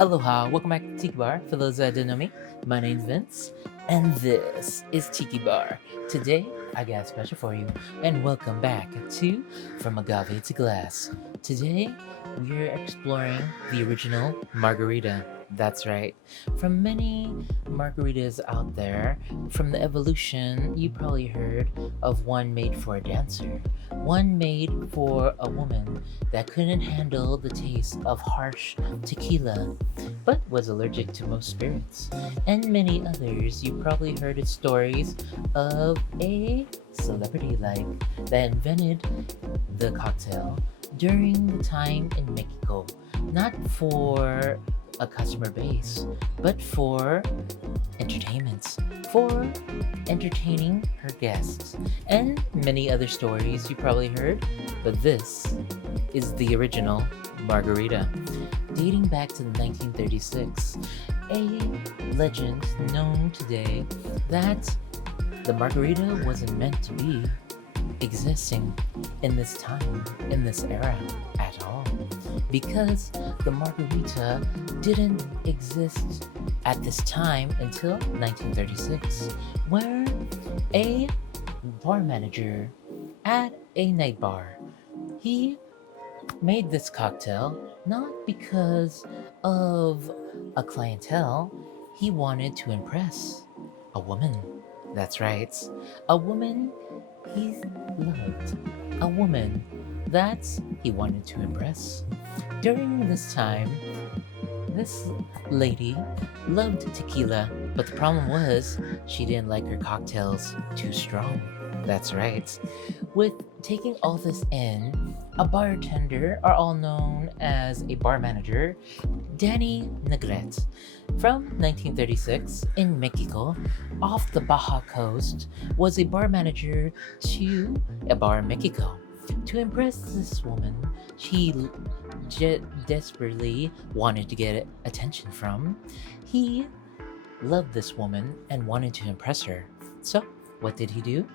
Aloha, welcome back to Tiki Bar. For those that don't know me, my name's Vince, and this is Tiki Bar. Today, I got a special for you, and welcome back to From Agave to Glass. Today, we're exploring the original Margarita. That's right. From many margaritas out there, from the evolution, you probably heard of one made for a dancer, one made for a woman that couldn't handle the taste of harsh tequila but was allergic to most spirits, and many others. You probably heard of stories of a celebrity like that invented the cocktail during the time in Mexico, not for a customer base, but for entertainment, for entertaining her guests, and many other stories you probably heard, but this is the original Margarita, dating back to 1936, a legend known today that the margarita wasn't meant to be existing in this time, in this era at all, because the margarita didn't exist at this time until 1936, where a bar manager at a night bar, he made this cocktail not because of a clientele. He wanted to impress a woman. That's right, a woman he loved, a woman that he wanted to impress. During this time, this lady loved tequila, but the problem was she didn't like her cocktails too strong. That's right. With taking all this in, a bartender, are all known as a bar manager, Danny Negrete, from 1936 in Mexico, off the Baja coast, was a bar manager to a bar in Mexico. To impress this woman, she desperately wanted to get attention from. He loved this woman and wanted to impress her. So, what did he do?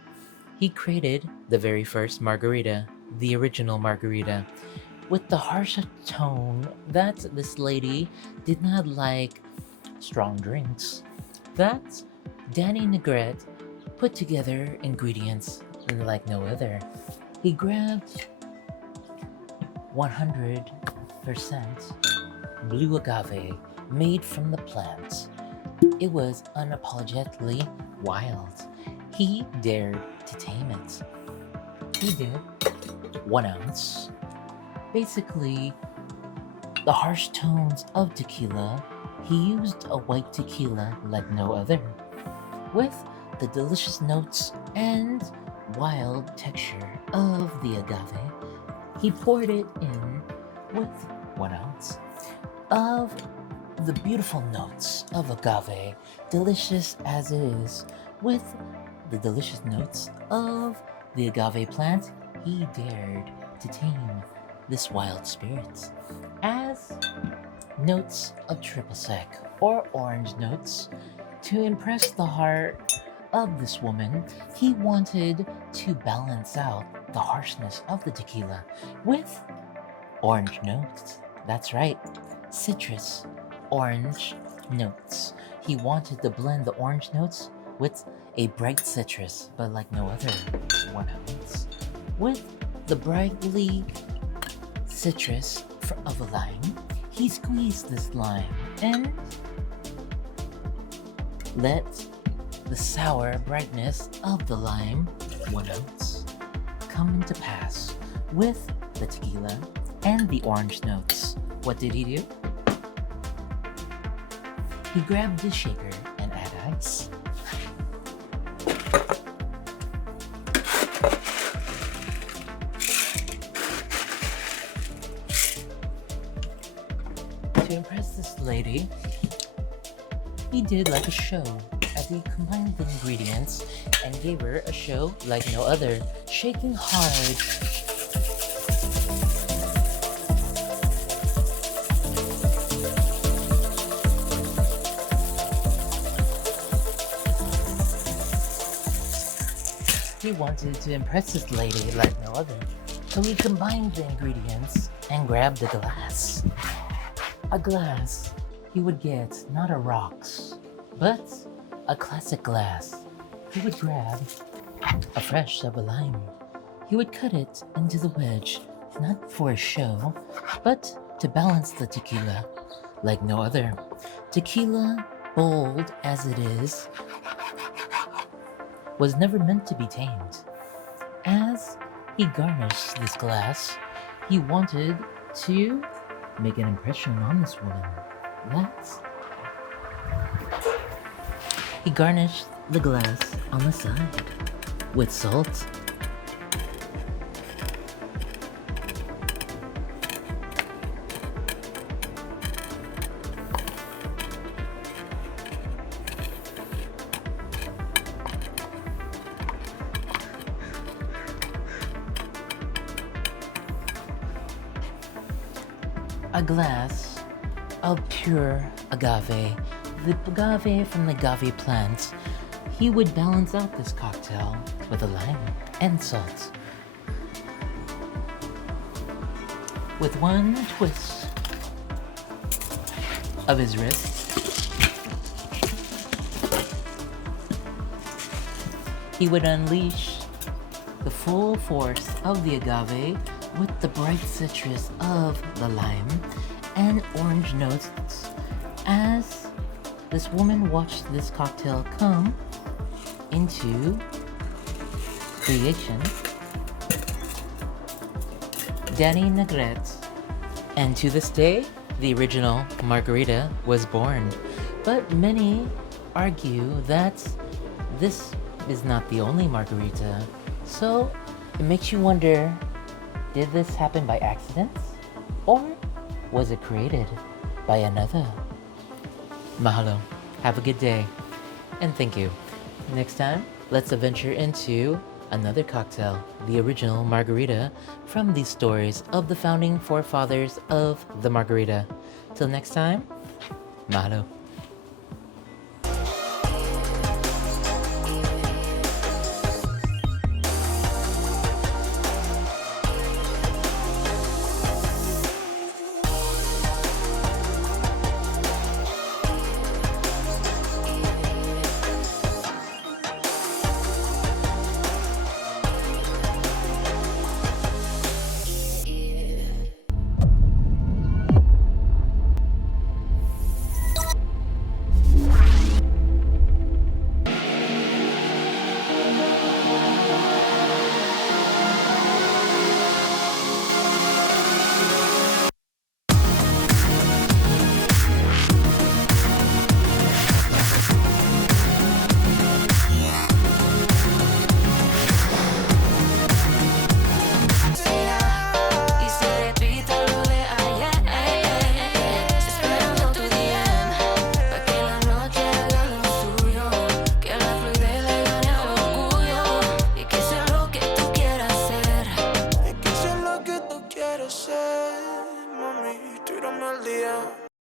He created the very first margarita, the original margarita, with the harsh tone that this lady did not like strong drinks. That Danny Negrete put together ingredients like no other. He grabbed 100% blue agave made from the plant. It was unapologetically wild. He dared to tame it. He did 1 ounce. Basically, the harsh tones of tequila, he used a white tequila like no other, with the delicious notes and wild texture of the agave. He poured it in with 1 ounce of the beautiful notes of agave, delicious as it is, with the delicious notes of the agave plant. He dared to tame this wild spirit as notes of triple sec or orange notes. To impress the heart of this woman, he wanted to balance out the harshness of the tequila with orange notes. That's right, citrus orange notes. He wanted to blend the orange notes with a bright citrus, but like no other 1 ounce. With the brightly citrus of a lime, he squeezed this lime and let the sour brightness of the lime, 1 ounce, come into pass with the tequila and the orange notes. What did he do? He grabbed the shaker and add ice. To impress this lady, he did like a show as he combined the ingredients and gave her a show like no other, shaking hard. He wanted to impress this lady like no other, so he combined the ingredients and grabbed a glass. A glass he would get not a rocks, but a classic glass. He would grab a fresh of a lime. He would cut it into the wedge, not for a show, but to balance the tequila like no other. Tequila, bold as it is, was never meant to be tamed. As he garnished this glass, he wanted to make an impression on this woman. He garnished the glass on the side with salt. A glass of pure agave, the agave from the agave plant. He would balance out this cocktail with a lime and salt. With one twist of his wrist, he would unleash the full force of the agave with the bright citrus of the lime and orange notes as this woman watched this cocktail come into creation. Danny Negrete. And to this day, the original Margarita was born. But many argue that this is not the only Margarita. So it makes you wonder, did this happen by accident? Or was it created by another? Mahalo. Have a good day. And thank you. Next time, let's adventure into another cocktail, the original Margarita, from the stories of the founding forefathers of the Margarita. Till next time, mahalo.